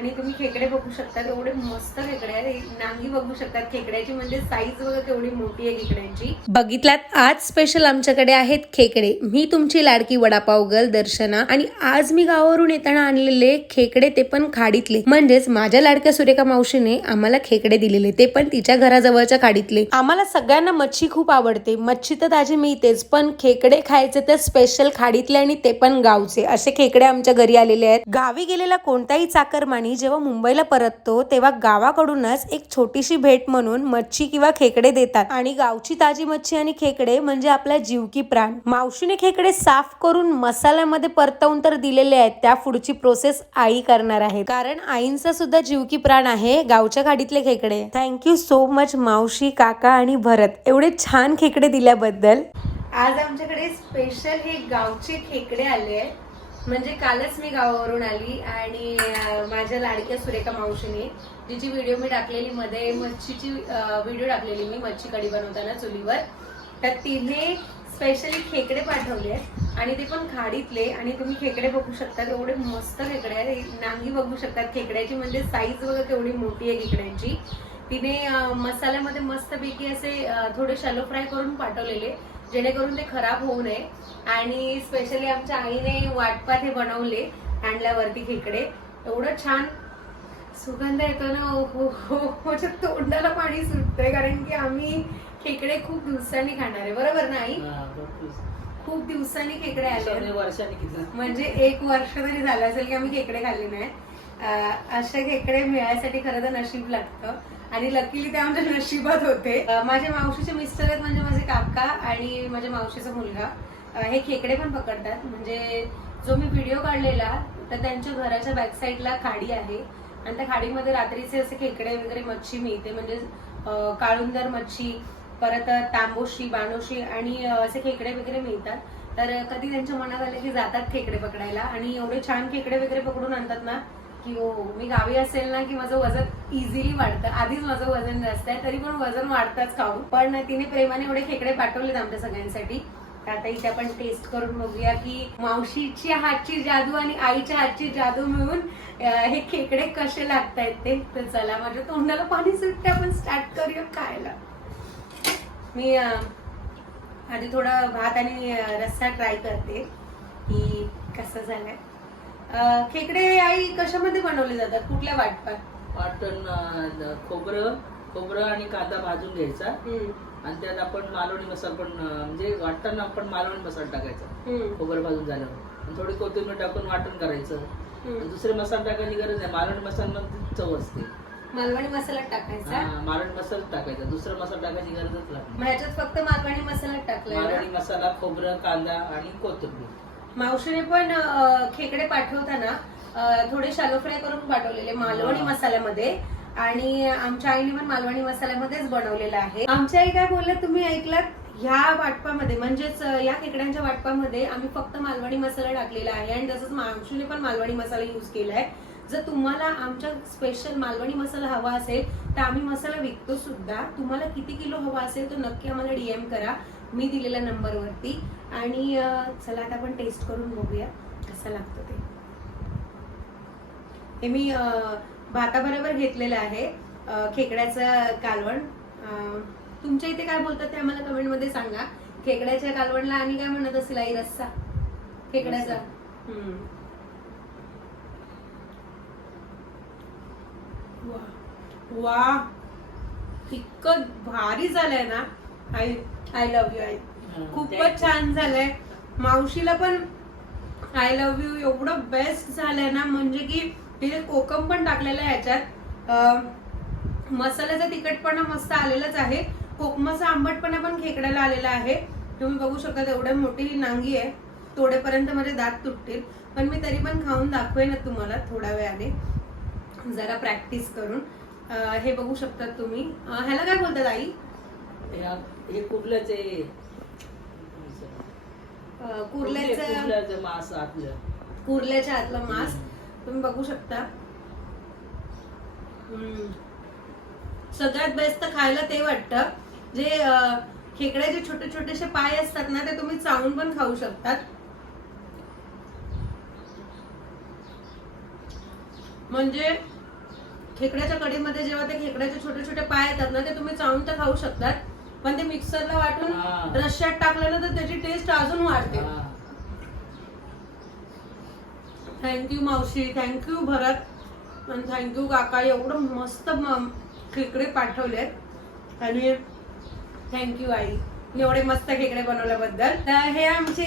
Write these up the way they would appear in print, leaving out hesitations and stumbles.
आणि तुम्ही खेकडे बघू शकता, एवढे मस्त खेकडे आहेत. नांगी बघू शकतात खेकड्याची, म्हणजे साईज बघा केवढी मोठी आहे खेकड्यांची. बघितलात आज स्पेशल आमच्याकडे आहेत खेकडे. मी तुमची लाडकी वडापाव गर्ल दर्शना आणि आज मी गावावरून येताना आणलेले खेकडे, ते पण खाडीतले. म्हणजेच माझ्या लाडक्या सुरेखा मावशीने आम्हाला खेकडे दिलेले, ते पण तिच्या घराजवळच्या खाडीतले. आम्हाला सगळ्यांना मच्छी खूप आवडते, मच्छी तर ताजी मिळतेच, पण खेकडे खायचे तर स्पेशल खाडीतले आणि ते पण गावचे. असे खेकडे आमच्या घरी आलेले आहेत. गावी गेलेला कोणताही चाकरमानी जेव्हा मुंबईला परततो तेव्हा गावाकडूनच एक छोटीशी भेट म्हणून मच्छी किंवा खेकडे देतात. आणि गावची ताजी मच्छी आणि खेकडे म्हणजे आपला जीव की प्राण. मावशीने खेकडे साफ करून मसाल्यामध्ये परतवून तर दिलेले आहेत, त्या पुढची प्रोसेस आई करणार आहे, कारण आईंचा सुद्धा जीव की प्राण आहे गावच्या खाडीतले खेकडे. थँक्यू सो मच मावशी, काका आणि भरत, एवढे छान खेकडे दिल्याबद्दल. आज आमच्याकडे स्पेशल हे गावचे खेकडे आले आहेत. म्हणजे कालच मी गावावरून आली आणि माझ्या लाडक्या सुरेखा मावशीने जिची व्हिडिओ मी टाकलेली मध्ये, मच्छीची व्हिडिओ टाकलेली मी मच्छी कढी बनवताना चुलीवर, तर तिने स्पेशली खेकडे पाठवले आणि ते पण खाडीतले. आणि तुम्ही खेकडे बघू शकता, एवढे मस्त खेकडे आहेत. नांगी बघू शकतात खेकड्याची, म्हणजे साईज बघा केवढी मोठी आहे खेकड्यांची. तिने मसाल्यामध्ये मस्तपैकी असे थोडे शॅलो फ्राय करून पाठवलेले, जेणेकरून ते खराब होऊ नये. आणि स्पेशली आमच्या आईने वाटपात हे बनवले आणल्यावरती खेकडे. एवढं छान सुगंध येतो ना, माझ्या तोंडाला पाणी सुटतंय, कारण की आम्ही खेकडे खूप दिवसांनी खाणार आहे, बरोबर ना आई? खूप दिवसांनी खेकडे आले, म्हणजे 1 वर्ष तरी झालं असेल की आम्ही खेकडे खाल्ले नाही. असे खेकडे मिळायसाठी खरं तर नशीब लागतं आणि लकीली ते आमच्या नशिबात होते. माझ्या मावशीचे मिस्टर आहेत, म्हणजे माझे काका आणि माझ्या मावशीचा मुलगा, हे खेकडे पण पकडतात. म्हणजे जो मी व्हिडिओ काढलेला तर त्यांच्या घराच्या बॅक साईडला खाडी आहे आणि त्या खाडीमध्ये रात्रीचे असे खेकडे वगैरे मच्छी मिळते, म्हणजे काळुंदर मच्छी, परत तांबोशी, बाणोशी आणि असे खेकडे वगैरे मिळतात. तर कधी त्यांच्या मनात आले की जातात खेकडे पकडायला आणि एवढे छान खेकडे वगैरे पकडून आणतात ना की हो, मी गावी असेल ना की माझं वजन इझिली वाढतं. आधीच माझं वजन जास्त आहे, तरी पण वजन वाढताच खाऊन. पण तिने प्रेमाने एवढे खेकडे पाठवलेत आमच्या सगळ्यांसाठी. आता इथे आपण टेस्ट करून बघूया की मावशीच्या हातची जादू आणि आईच्या हातची जादू मिळून हे खेकडे कसे लागतायत ते. तर चला, माझ्या तोंडाला पाणी सुटते, आपण स्टार्ट करूया खायला. मी आधी थोडा भात आणि रस्सा ट्राय करते की कसं झालंय. खेकडे आई कशामध्ये बनवले जातात, कुठल्या वाटपात? वाटण खोबरं आणि कांदा भाजून घ्यायचा आणि त्यात आपण मालवणी मसाला पण, म्हणजे वाटताना आपण मालवणी मसाला टाकायचा खोबरं भाजून झाल्यावर, थोडी कोथिंबीर टाकून वाटण करायचं. दुसरे मसाला टाकायची गरज नाही, मालवणी मसाल्यामध्ये चव असते. मालवणी मसाला टाकायचा, मालवणी मसाला टाकायचा, दुसरा मसाला टाकायची गरजच लागते. मग ह्याच्यात फक्त मालवणी मसाला टाकलाय. मालवणी मसाला, खोबरं, कांदा आणि कोथिंबीर. मावशीने पण खेकडे पाठवताना थोडे शालो फ्राय करून पाठवलेले मालवणी मसाल्यामध्ये, आणि आमच्या आईने पण मालवणी मसाल्यामध्येच बनवलेलं आहे. आमच्या आई काय बोलल्या तुम्ही ऐकलात, ह्या वाटपामध्ये म्हणजेच या खेकड्यांच्या वाटपामध्ये आम्ही फक्त मालवणी मसाला टाकलेला आहे आणि तसंच मावशीने पण मालवणी मसाला यूज केलाय. जर तुम्हाला आमच्या स्पेशल मालवणी मसाला हवा असेल तर आम्ही मसाला विकतो सुद्धा. तुम्हाला किती किलो हवा असेल तर नक्की आम्हाला DM करा मी दिलेल्या नंबरवरती. आणि चला आता आपण टेस्ट करून बघूया कसं लागतं ते. हे मी भाताबरोबर घेतलेलं आहे खेकड्याचं कालवण. तुमच्या इथे काय बोलतात ते आम्हाला कमेंटमध्ये सांगा. खेकड्याच्या कालवणला आणि काय म्हणत असेल आई? रस्सा खेकड्याचा. वा, इतकं भारी झालंय ना आई. आय लव्ह यू आई, खूपच छान झालंय. मावशीला पण आय लव्ह यू. एवढं बेस्ट झालंय ना, म्हणजे की तिथे कोकम पण टाकलेलं आहे ह्याच्यात. मसाल्याचा तिखटपणा मस्त आलेलाच आहे, कोकमाचा आंबटपणा पण खेकड्याला आलेला आहे. तुम्ही बघू शकता एवढी मोठी नांगी आहे, तोडेपर्यंत माझे दात तुटतील, पण मी तरी पण खाऊन दाखवेन तुम्हाला थोड्या वेळाने, जरा प्रॅक्टिस करून. हे बघू शकतात तुम्ही. ह्याला काय बोलतात आई? हे कुर्ल्याचे कुर्ल्याचं मांस आतलं, कुर्ल्याच्या आतलं मांस तुम्ही बघू शकता. सगळ्यात बेस्ट खायला ते वाटतं जे खेकड्याचे छोटे छोटेसे पाय असतात ना, ते तुम्ही चावून पण खाऊ शकतात. म्हणजे खेकड्याच्या कढीमध्ये जेव्हा ते खेकड्याचे छोटे छोटे पाय येतात ना ते तुम्ही चावून तर खाऊ शकतात, पण ते मिक्सरला वाटून रश्श्यात टाकलं ना तर त्याची टेस्ट अजून वाढते. थँक्यू मावशी, थँक्यू भरत आणि थँक्यू काका, एवढं मस्त खेकडे पाठवलेत. आणि थँक्यू आई एवढे मस्त खेकडे बनवल्याबद्दल. तर हे आमचे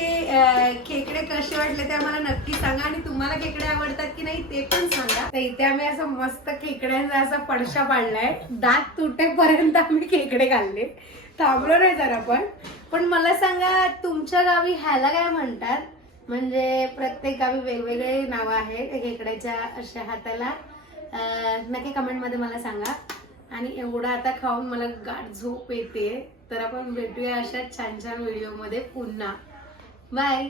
खेकडे कसे वाटले ते आम्हाला नक्की सांगा आणि तुम्हाला खेकडे आवडतात की नाही ते पण सांगा. तर इथे आम्ही असं मस्त खेकड्यांचा असा पडशा पाडलाय, दात तुटेपर्यंत आम्ही खेकडे खाल्ले, थांबलो नाही जरा पण मला सांगा तुमच्या गावी ह्याला काय म्हणतात? म्हणजे प्रत्येक गावी वेगवेगळे नावं आहेत खेकड्याच्या अशा हाताला. नक्की कमेंट मध्ये मला सांगा. आणि एवढं आता खाऊन मला गाढ झोप येते. तर आपण भेटूया अशा छान छान व्हिडिओ मध्ये पुन्हा. बाय.